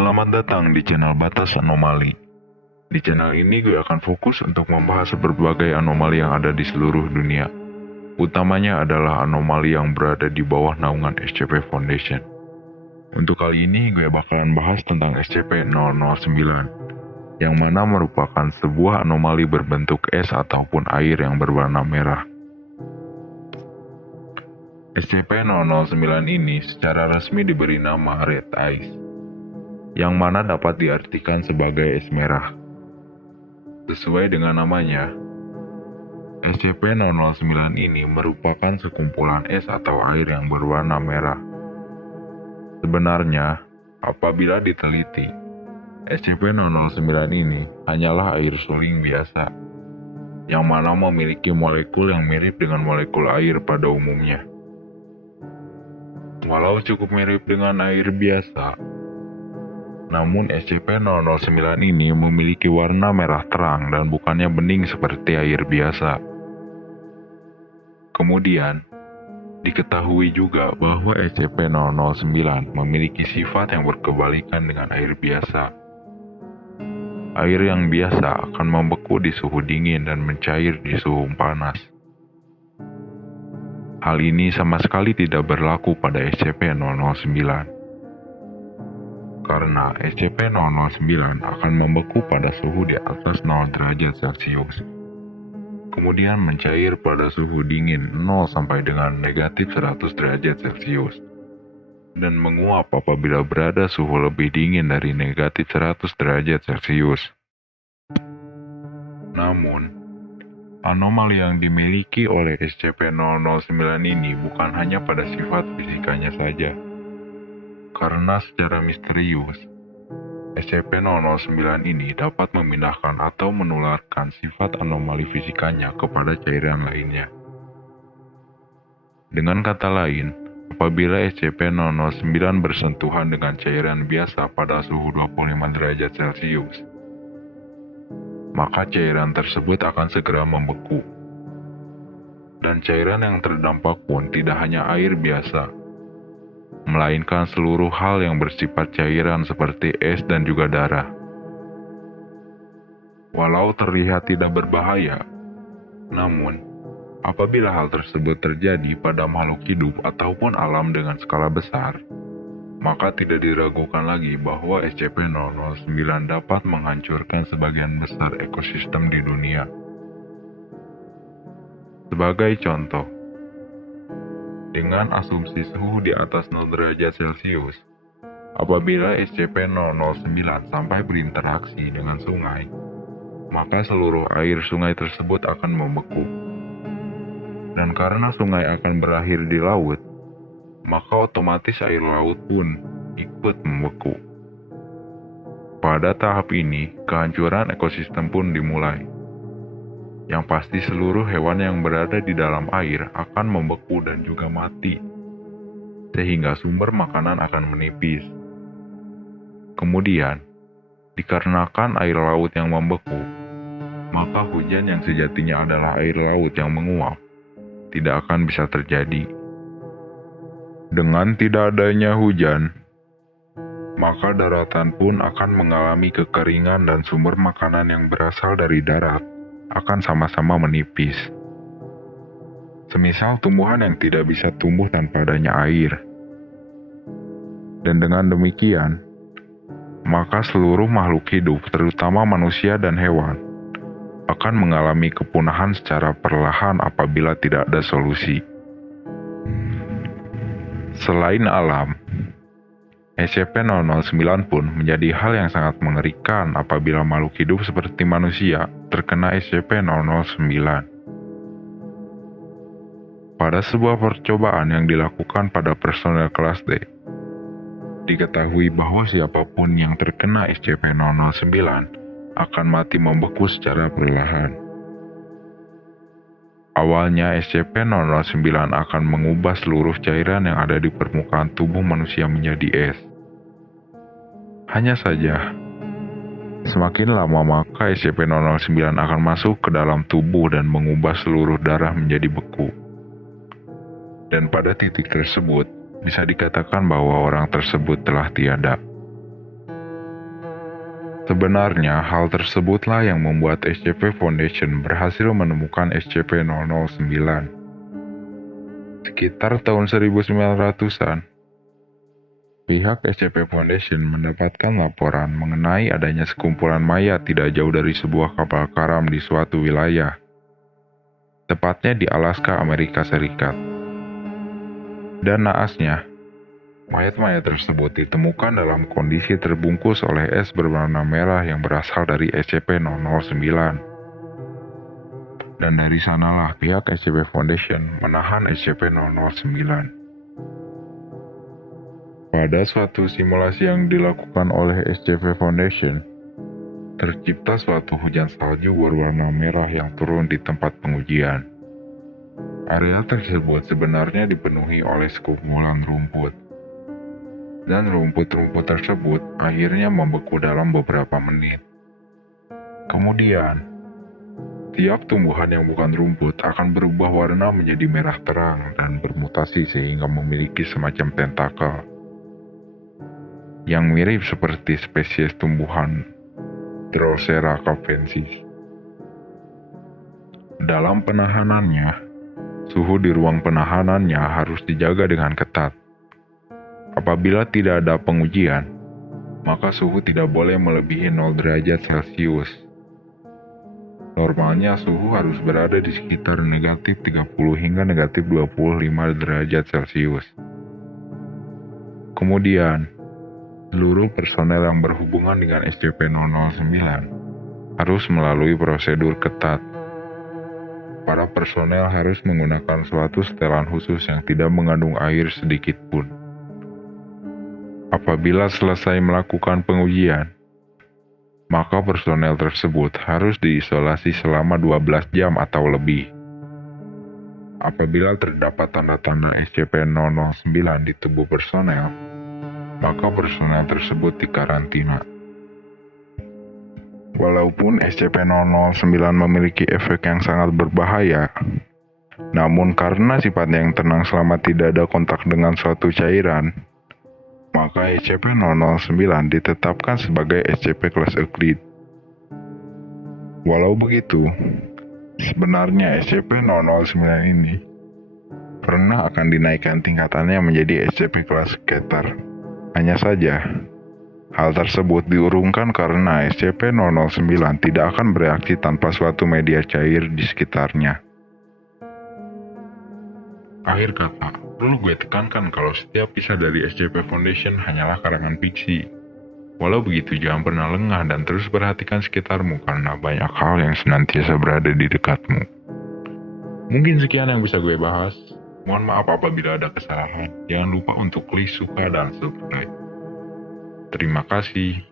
Selamat datang di channel Batas Anomali. Di channel ini gue akan fokus untuk membahas berbagai anomali yang ada di seluruh dunia. Utamanya adalah anomali yang berada di bawah naungan SCP Foundation. Untuk kali ini gue bakalan bahas tentang SCP-009, yang mana merupakan sebuah anomali berbentuk es ataupun air yang berwarna merah. SCP-009 ini secara resmi diberi nama Red Ice, yang mana dapat diartikan sebagai es merah. Sesuai dengan namanya, SCP-009 ini merupakan sekumpulan es atau air yang berwarna merah. Sebenarnya, apabila diteliti, SCP-009 ini hanyalah air suling biasa, yang mana memiliki molekul yang mirip dengan molekul air pada umumnya. Walau cukup mirip dengan air biasa, namun SCP-009 ini memiliki warna merah terang dan bukannya bening seperti air biasa. Kemudian, diketahui juga bahwa SCP-009 memiliki sifat yang berkebalikan dengan air biasa. Air yang biasa akan membeku di suhu dingin dan mencair di suhu panas. Hal ini sama sekali tidak berlaku pada SCP-009. Karena SCP-009 akan membeku pada suhu di atas 0 derajat Celcius, kemudian mencair pada suhu dingin 0 sampai dengan negatif 100 derajat Celcius, dan menguap apabila berada suhu lebih dingin dari negatif 100 derajat Celcius. Namun, anomali yang dimiliki oleh SCP-009 ini bukan hanya pada sifat fisikanya saja. Karena secara misterius, SCP-009 ini dapat memindahkan atau menularkan sifat anomali fisikanya kepada cairan lainnya. Dengan kata lain, apabila SCP-009 bersentuhan dengan cairan biasa pada suhu 25 derajat Celcius, maka cairan tersebut akan segera membeku. Dan cairan yang terdampak pun tidak hanya air biasa, melainkan seluruh hal yang bersifat cairan seperti es dan juga darah. Walau terlihat tidak berbahaya, namun apabila hal tersebut terjadi pada makhluk hidup ataupun alam dengan skala besar, maka tidak diragukan lagi bahwa SCP-009 dapat menghancurkan sebagian besar ekosistem di dunia. Sebagai contoh, dengan asumsi suhu di atas 0 derajat Celcius, apabila SCP-009 sampai berinteraksi dengan sungai, maka seluruh air sungai tersebut akan membeku. Dan karena sungai akan berakhir di laut, maka otomatis air laut pun ikut membeku. Pada tahap ini, kehancuran ekosistem pun dimulai. Yang pasti seluruh hewan yang berada di dalam air akan membeku dan juga mati, sehingga sumber makanan akan menipis. Kemudian, dikarenakan air laut yang membeku, maka hujan yang sejatinya adalah air laut yang menguap tidak akan bisa terjadi. Dengan tidak adanya hujan, maka daratan pun akan mengalami kekeringan dan sumber makanan yang berasal dari darat akan sama-sama menipis. Semisal tumbuhan yang tidak bisa tumbuh tanpa adanya air. Dan dengan demikian, maka seluruh makhluk hidup, terutama manusia dan hewan, akan mengalami kepunahan secara perlahan apabila tidak ada solusi. Selain alam, SCP-009 pun menjadi hal yang sangat mengerikan apabila makhluk hidup seperti manusia terkena SCP-009. Pada sebuah percobaan yang dilakukan pada personel kelas D, diketahui bahwa siapapun yang terkena SCP-009 akan mati membeku secara perlahan. Awalnya SCP-009 akan mengubah seluruh cairan yang ada di permukaan tubuh manusia menjadi es. Hanya saja, semakin lama maka SCP-009 akan masuk ke dalam tubuh dan mengubah seluruh darah menjadi beku. Dan pada titik tersebut, bisa dikatakan bahwa orang tersebut telah tiada. Sebenarnya hal tersebutlah yang membuat SCP Foundation berhasil menemukan SCP-009. Sekitar tahun 1900-an, pihak SCP Foundation mendapatkan laporan mengenai adanya sekumpulan mayat tidak jauh dari sebuah kapal karam di suatu wilayah, tepatnya di Alaska, Amerika Serikat. Dan naasnya, mayat-mayat tersebut ditemukan dalam kondisi terbungkus oleh es berwarna merah yang berasal dari SCP-009. Dan dari sanalah pihak SCP Foundation menahan SCP-009. Pada suatu simulasi yang dilakukan oleh SCP Foundation, tercipta suatu hujan salju berwarna merah yang turun di tempat pengujian. Area tersebut sebenarnya dipenuhi oleh sekumpulan rumput. Dan rumput-rumput tersebut akhirnya membeku dalam beberapa menit. Kemudian, tiap tumbuhan yang bukan rumput akan berubah warna menjadi merah terang dan bermutasi sehingga memiliki semacam tentakel yang mirip seperti spesies tumbuhan Drosera capensis. Dalam penahanannya, suhu di ruang penahanannya harus dijaga dengan ketat. Apabila tidak ada pengujian, maka suhu tidak boleh melebihi 0 derajat Celcius. Normalnya suhu harus berada di sekitar negatif 30 hingga negatif 25 derajat Celcius. Kemudian, seluruh personel yang berhubungan dengan SCP-009 harus melalui prosedur ketat. Para personel harus menggunakan suatu setelan khusus yang tidak mengandung air sedikit pun. Apabila selesai melakukan pengujian, maka personel tersebut harus diisolasi selama 12 jam atau lebih. Apabila terdapat tanda-tanda SCP-009 di tubuh personel, maka personel tersebut dikarantina. Walaupun SCP-009 memiliki efek yang sangat berbahaya, namun karena sifatnya yang tenang selama tidak ada kontak dengan suatu cairan, maka SCP-009 ditetapkan sebagai SCP kelas Euclid. Walau begitu, sebenarnya SCP-009 ini pernah akan dinaikkan tingkatannya menjadi SCP kelas Keter. Hanya saja, hal tersebut diurungkan karena SCP-009 tidak akan bereaksi tanpa suatu media cair di sekitarnya. Akhir kata, perlu gue tekankan kalau setiap kisah dari SCP Foundation hanyalah karangan fiksi. Walau begitu, jangan pernah lengah dan terus perhatikan sekitarmu karena banyak hal yang senantiasa berada di dekatmu. Mungkin sekian yang bisa gue bahas. Mohon maaf apabila ada kesalahan. Jangan lupa untuk klik suka dan subscribe. Terima kasih.